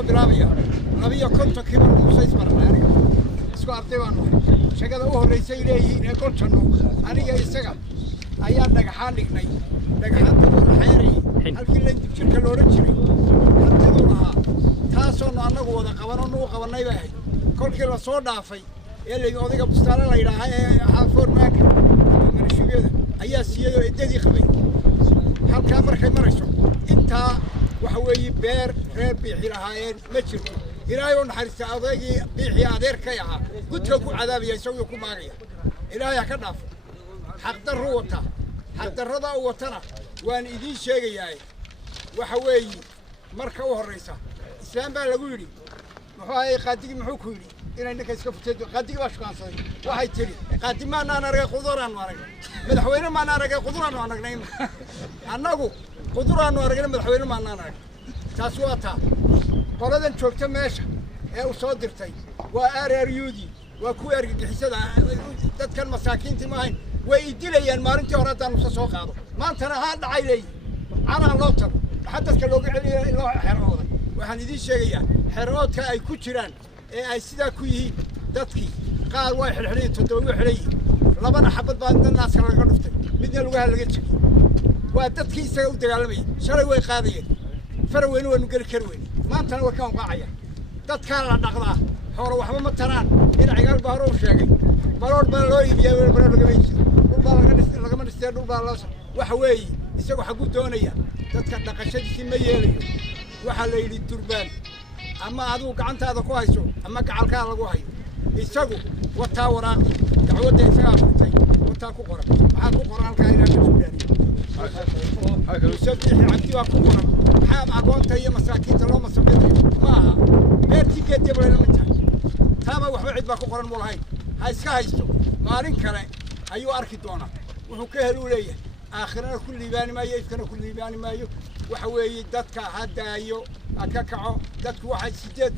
ka bilaabaya labiyo konton kiiba musays barnaamij isku arday baan shaqada u horeysay leeyihiin ee kontonno aniga isaga ayaa dhagaxaan dhignay dhagaxaanta wada xeeray halkii la jirka loola jiray hantidu lahaa taasoo annagu wada qabanno u qabanay baa kolkii la soo dhaafay ee la odayga bustaana la yiraahdo ee xaafoor maaka marshiyada ayaa siiyay eedadii qabay halka markay marayso inta waxa weeye beer reer biixi lahaayeen ma jirto ilaahay oo naxariista odaygii biixi adeerkay ahaa gudka ku cadaabaya isagoo ku maagaya ilaahay ka dhaaf xaq darro wata xaq darrada u watana waan idin sheegayaa waxa weeye marka u horeysa islaam baa lagu yiri muxuu ahay qaadigi muxuu ku yiri inay ninka iska futay qaadigi baa shaqaansaday waxay tiri qaadi ma naan arag quduraan arag madaxweyne ma naan arag quduraan aragnay annagu quduraan aragna madaxweyne ma naan arag taas waa taa qoladan joogta meesha ee u soo dirtay waa RRUD waa ku argagixisada dadkan masaakiinta ma ahayn way idilayaan maalintii hore hadaan u soo qaado maantana ha dhacay leey ana loo tago xadadka looga celiyo in loo xeroodo waxaan idin sheegayaa xeroodka ay ku jiraan ee ay sida ku yihiin dadkii qaar way xilxilay toddoba xilay labana xabad baa dadnaas laga dhuftay midna lugaha laga jabiyay waa dadkii isaga u dagaalamay shalay way qaadayeen faraweyne waanu gali karweyn maantana waa kaan qaacaya dadka la dhaqdaa xoolo waxba ma taraan in cigaal baa hore u sheegay barood baa loo iibiyay barood laga meeyay dhul baa laga manistay dhul baa loo waxa weeye isagu xagu doonaya dadka dhaqashadiisa ma yeelayo waxa la yiri turbaan ama adigu gacantaada ku hayso ama gacalka lagu hayo isagu wata waraaq dacwadda isaga furtay wata ku qoran waxa ku qoran halka ilaa ka suudaaniyo sabti cabdi waa ku qoran xaam aqoonta iyo masaakiinta loo masabiyo maaha beertii geedii baa la mid tahay taaba waxba cid baa ku qoran mulahayn ha iska haysto maalin kale ayuu arki doonaa wuxuu ka helu leeyahay aakhirana kulli baani maayo ifkana kulli baani maayo waxa weeye dadka hadaayo ka kaco dadku waxay sideed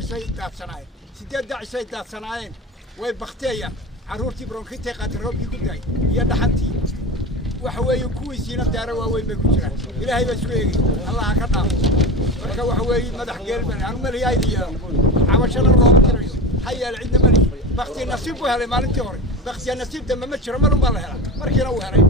cishay daadsanaayeen sideed cishay daadsanaayeen way baqteeyaan caruurtii bronkiitay qaatay roobkii ku daay iyo dhaxantii waxa weeye kuwiisiina daara waaweyn bay ku jiraan ilaahay baa isku eegay allah ka dhaafo marka waxa weeye madax geelban aan maleeyahay iyo cabashada loo tirayo hayal cidna mali baqti nasiib u helay maalintii hore baqti nasiib dama ma jiro marun baa la helaa markiina uu helay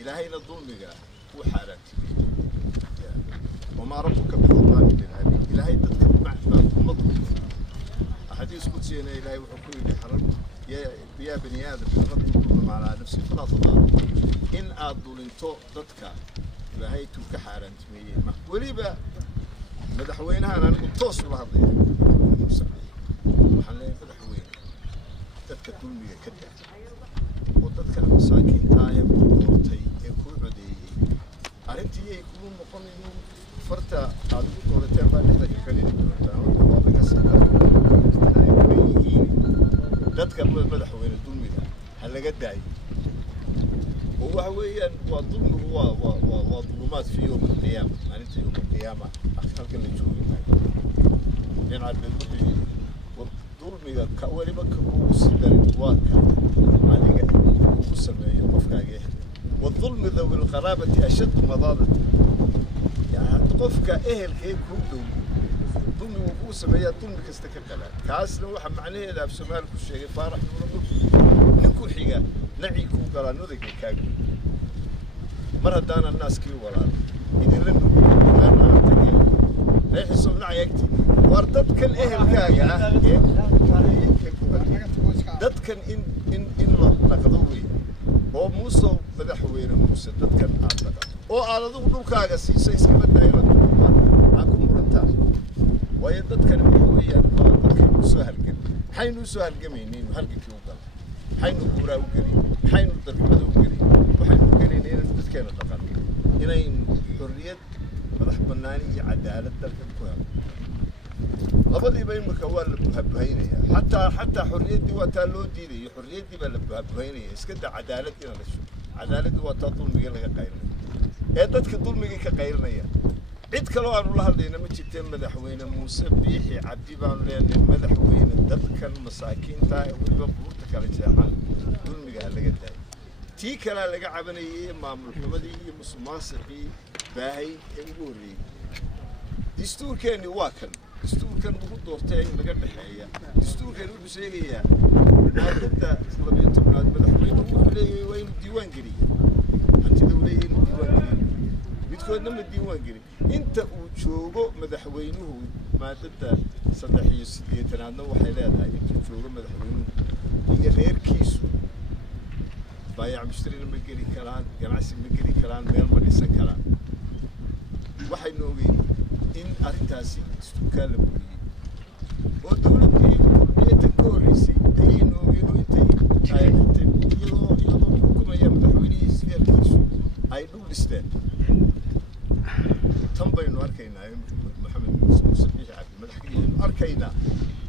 إلهينا ظلمك وحالك وما ربك بظلام للعبيد إلهي تذكر معنا مظلوم أحاديث قدسينا إلهي وحكومي لحرم يا بني آدم تغضي الظلم على نفسي فلا تضار إن أظلمتو تذكر إلهي تلك حارنت ميين وليبا مدحوينها أنا نتوصل هذا وحنا مدحوين تذكر ظلمي كده وتذكر المساكين تايب وقورتي يكون عدي أنتي يكون مقنن فرتا هذا قورتين بعد هذا يكلم وابن السكر تذكر مدحوين الظلمي هل قد داعي هو هويا والظلم هو ظلمات في يوم القيامة يعني أنت يوم القيامة أخلق اللي تشوفي ينعد بالظلم والظلم كأولي بك هو سيدر واقع عليك وسمي قفك والظلم ذوي القرابة أشد مضادة يعني قفك أهل كيف كله ظلم وقوع سمي ظلم كاستككلا كاس لو حم عليه لا بسمال كل شيء فارح نكو حاجة نعيكو قال نذك كاجو مرة دانا الناس كي ولا يديرن أنا تجيب ليش يسوون عيكتي وردت كل أهل كاجا دت كان إن نقضوي هو موسى مدحوين موسى دت كان عندك أو على ذو دول كاجا سيس كمان دايرة عكم مرتاح ويدت كان مدحويا دت كان موسى هالجم حين موسى هالجمينين هالجك يوقع حين بورا وقري حين دربنا وقري وحين وقري نين دت كان تقال هنا حرية madax bannaani iyo cadaalad dalkan ku helo labadiiba imika waa la buhabuhaynaya xataa xorriyaddii waa taa loo diidayo xorriyaddii baa la buhabuhaynaya iska daa cadaalad ina la shugo cadaaladdi waa taa dulmigii laga qaylinaya ee dadka dulmigii ka qaylinaya cid kaloo aanu la hadlayna ma jirtee madaxweyne muuse biixi cabdi baanu leenahay madaxweyne dadkan masaakiinta ee weliba buurta kala jeexan dulmigaa laga daayay tii kalea laga cabanayay maamul xumadii iyo musuqmaasuqii baahay ee ugu horreeyey dastuurkeenni waa kan dastuurkan ugu doortay in laga dhexeeya dastuurkan wuxuu sheegayaa maadada 12aad madaxweyne wuxuu leeyahay waa inuu diiwaan geliya hantida uu leeyahay inuu diiwaan geliya midkoodna ma diiwaan gelin inta uu joogo madaxweynuhu maadada 83aadna waxay leedahay intuu joogo madaxweynuhu iyo reerkiisu baayac mushtarina ma geli karaan ganacsi ma geli karaan meel ma dhisan karaan waxaynu ogeyn in arrintaasi dastuurkaa la buriyey oo dowladdii kulmiyadda ka horreysay ayaynu ogeyn oo intay iyadoo xukumaya madaxweynihiisa reerkiisu ay dhul dhisteen tan baynu arkaynaa maxamed muuse biixi cabdi madaxweynu arkaynaa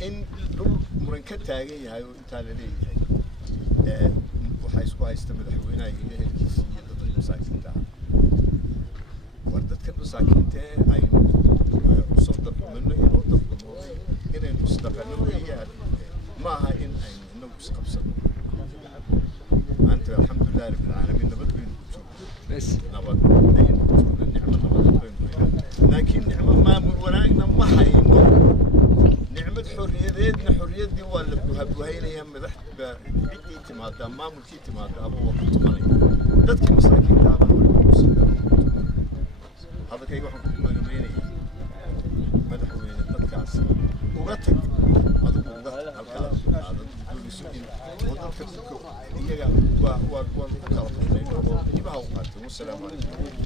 in dhul muran ka taagan yahay oo intaa la leeyahay waxaa isku haysta madaxweynaha iyo ehelkiisa iyo dadka masaakiinta ah war dadkan masaakiinta ee aynu usoo darxumayno inoo darxumo inaynu isdaqano weeyaan ma aha in aynu inagu isqabsano maanta alxamdulillahi rabbilcaalamiin nabad baynu ku joogno nabad aynu ku joogno nicmo nabadeed baynu haynaa laakiin nicmo maamul wanaagna ma hayno nicmad xorriyadeedna xorriyaddii waa la buhabuhaynayaa madaxda ciddii timaadaa maamulkii timaadaa aba waa ku tumanaya dadkii masaakiinta abana waliba kusidaa hadalkayga waxaan ku goynamaynayaa madaxweyne dadkaasi uga tag adigu uga tag halkaa aadan doonayso in oo dadka iyaga waa ku kala furnayn oo qiimaha u qaatay wassalaamu calaykum